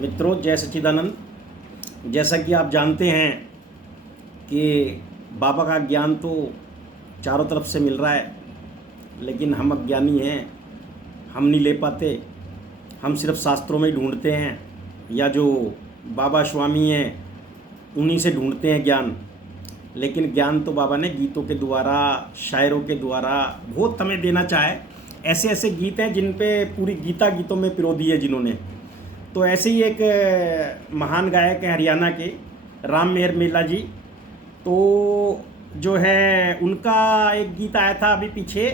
मित्रों, जय सच्चिदानंद। जैसा कि आप जानते हैं कि बाबा का ज्ञान तो चारों तरफ से मिल रहा है, लेकिन हम अज्ञानी हैं, हम नहीं ले पाते। हम सिर्फ शास्त्रों में ही ढूंढते हैं, या जो बाबा स्वामी हैं उन्हीं से ढूंढते हैं ज्ञान। लेकिन ज्ञान तो बाबा ने गीतों के द्वारा, शायरों के द्वारा बहुत हमें देना चाहे। ऐसे ऐसे गीत हैं जिन पे पूरी गीता गीतों में पिरो दी है जिन्होंने। तो ऐसे ही एक महान गायक हैं हरियाणा के, राम मेहर मेला जी। तो जो है उनका एक गीत आया था अभी पीछे,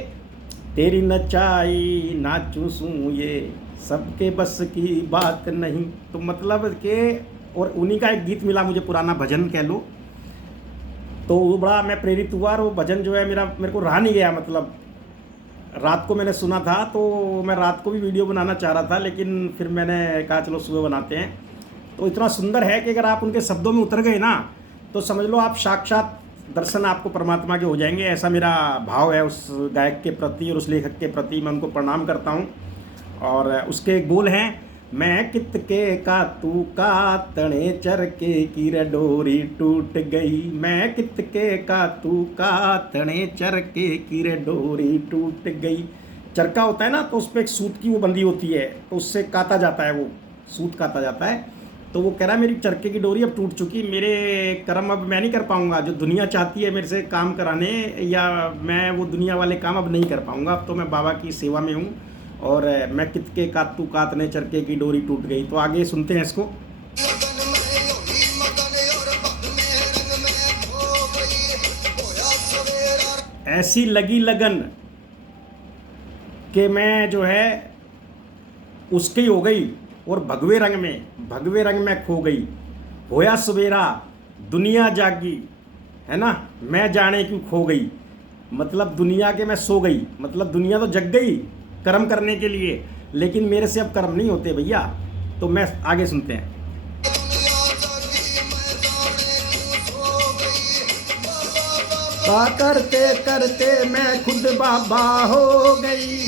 तेरी नचाई नाचूं सूं ये सबके बस की बात नहीं। तो मतलब के, और उन्हीं का एक गीत मिला मुझे, पुराना भजन कह लो। तो वो बड़ा मैं प्रेरित हुआ, और वो भजन जो है मेरे को रहा नहीं गया। मतलब रात को मैंने सुना था, तो मैं रात को भी वीडियो बनाना चाह रहा था, लेकिन फिर मैंने कहा चलो सुबह बनाते हैं। तो इतना सुंदर है कि अगर आप उनके शब्दों में उतर गए ना, तो समझ लो आप साक्षात दर्शन आपको परमात्मा के हो जाएंगे। ऐसा मेरा भाव है उस गायक के प्रति और उस लेखक के प्रति। मैं उनको प्रणाम करता हूँ। और उसके एक बोल हैं, मैं कित के का तू का तणे चरके की रे डोरी टूट गई। मैं कित के का तू का तणे चरके की रे डोरी टूट गई। चरका होता है ना, तो उस पर एक सूत की वो बंदी होती है, तो उससे काता जाता है, वो सूत काता जाता है। तो वो कह रहा है मेरी चरखे की डोरी अब टूट चुकी, मेरे कर्म अब मैं नहीं कर पाऊंगा। जो दुनिया चाहती है मेरे से काम कराने, या मैं वो दुनिया वाले काम अब नहीं कर पाऊंगा। अब तो मैं बाबा की सेवा में हूँ, और मैं कितके कातू कातने चरके की डोरी टूट गई। तो आगे सुनते हैं इसको। ऐसी लगी लगन कि मैं जो है उसकी हो गई, और भगवे रंग में खो गई। होया सवेरा दुनिया जागी, है ना, मैं जाने क्यों खो गई। मतलब दुनिया के मैं सो गई, मतलब दुनिया तो जग गई कर्म करने के लिए, लेकिन मेरे से अब कर्म नहीं होते भैया। तो मैं आगे सुनते हैं। करते करते मैं खुद बाबा हो गई।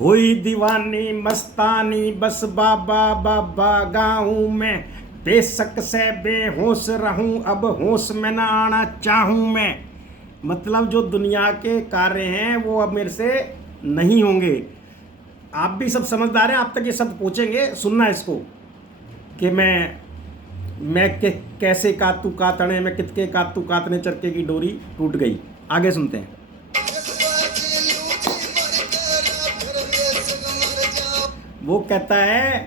हुई दीवानी मस्तानी बस बाबा बाबा गाऊं मैं। बेशक से बेहोश रहूं अब होश में ना आना चाहूं मैं। मतलब जो दुनिया के कार्य हैं वो अब मेरे से नहीं होंगे। आप भी सब समझदार हैं, आप तक ये शब्द पहुंचेंगे। सुनना इसको कि कैसे कातू कातने में कितके कातू कातने चरके की डोरी टूट गई। आगे सुनते हैं। वो कहता है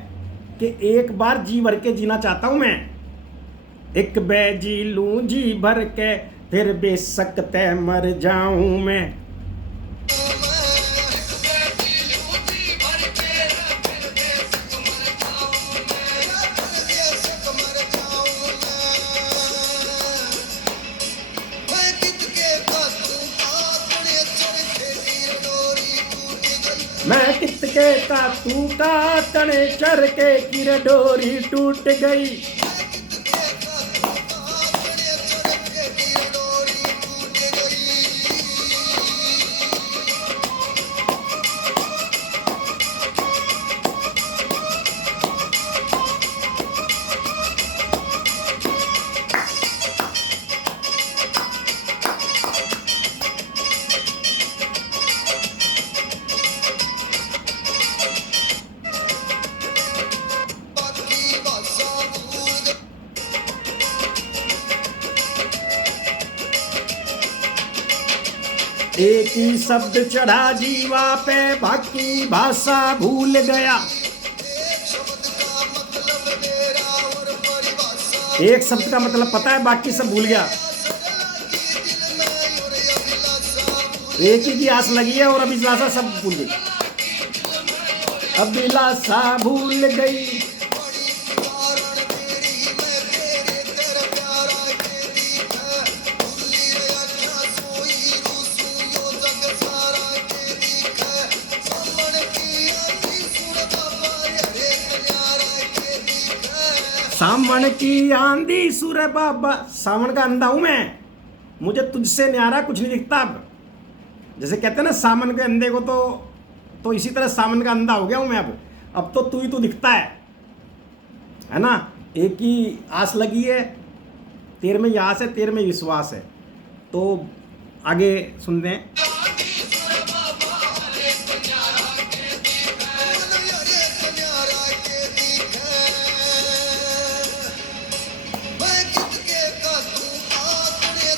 कि एक बार जी भर के जीना चाहता हूं मैं। एक बै जी लूं जी भर के, फिर बेशक तय मर जाऊं मैं। मैं कितके का तू का तने चर के की डोरी टूट गई। एक ही शब्द चढ़ा जीवा पे, बाकी भाषा भूल गया। एक शब्द का मतलब पता है, बाकी सब भूल गया। एक ही की आस लगी है और अभिलाषा सब भूल गई। अभिलाषा भूल गई। सावन की आंधी सूर्य बाबा, सावन का अंधा हूं मैं, मुझे तुझसे न्यारा कुछ नहीं दिखता अब। जैसे कहते हैं ना सावन के अंधे को, तो इसी तरह सावन का अंधा हो गया हूं मैं अब तो तू ही तू दिखता है ना। एक ही आस लगी है, तेरे में ही आस है, तेरे में विश्वास है। तो आगे सुनते हैं।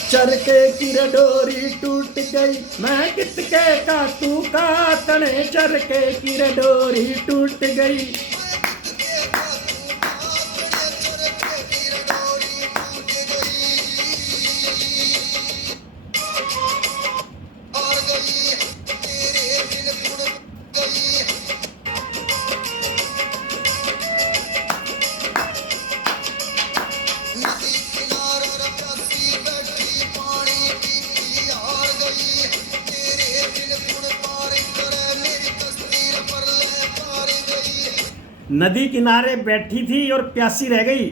चरके की डोरी टूट गई, मैं कितके का तू का तने, चरके की डोरी टूट गई। नदी किनारे बैठी थी और प्यासी रह गई,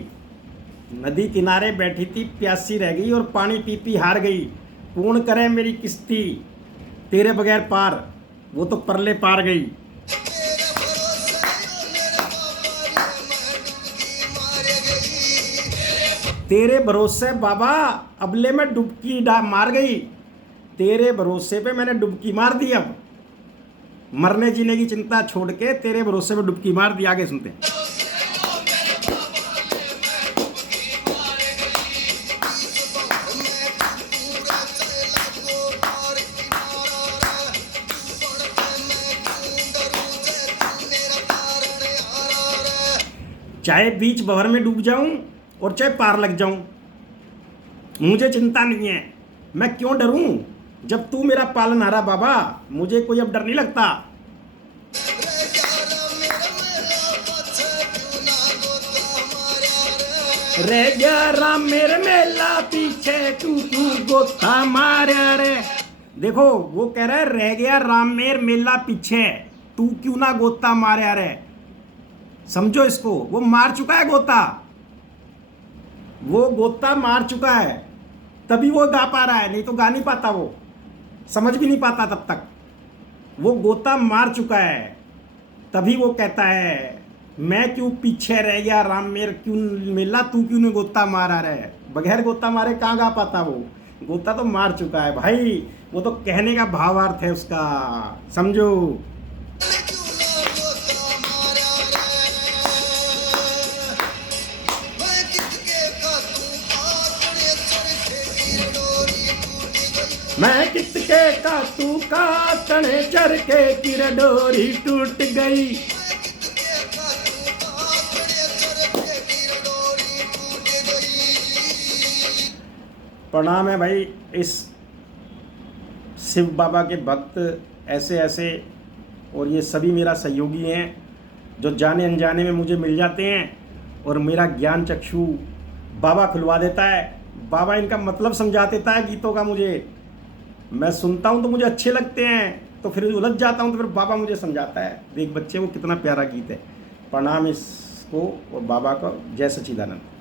नदी किनारे बैठी थी प्यासी रह गई, और पानी पी पी हार गई। पूर्ण करे मेरी किश्ती तेरे बगैर पार, वो तो परले पार गई। तेरे भरोसे बाबा अबले में डुबकी मार गई, तेरे भरोसे पे मैंने डुबकी मार दी। अब मरने जीने की चिंता छोड़ के तेरे भरोसे में डुबकी मार दी। आगे सुनते हैं। चाहे बीच भंवर में डूब जाऊं और चाहे पार लग जाऊं, मुझे चिंता नहीं है। मैं क्यों डरूं जब तू मेरा पालनहारा बाबा, मुझे कोई अब डर नहीं लगता। रह गया राम मेरे मेला पीछे, तू गोता मारे रे। देखो वो कह रहा है रह गया राम मेर मेला पीछे, तू क्यों ना गोता मारे रे। समझो इसको, वो मार चुका है गोता, वो गोता मार चुका है, तभी वो गा पा रहा है, नहीं तो गा नहीं पाता, वो समझ भी नहीं पाता तब तक। वो गोता मार चुका है, तभी वो कहता है मैं क्यों पीछे रह गया राम मेर क्यों मेला, तू क्यों नहीं गोता मारा रहे। बगैर गोता मारे कहाँ गा पाता, वो गोता तो मार चुका है भाई। वो तो कहने का भावार्थ है उसका, समझो। मैं कितके का तू का तने, चरके की डोरी टूट गई। प्रणाम है भाई इस शिव बाबा के भक्त ऐसे ऐसे, और ये सभी मेरा सहयोगी हैं जो जाने अनजाने में मुझे मिल जाते हैं और मेरा ज्ञान चक्षु बाबा खुलवा देता है। बाबा इनका मतलब समझा देता है गीतों का मुझे। मैं सुनता हूँ तो मुझे अच्छे लगते हैं, तो फिर उलझ जाता हूँ, तो फिर बाबा मुझे समझाता है। देख बच्चे वो कितना प्यारा गीत है। प्रणाम इसको और बाबा को। जय सच्चिदानंद।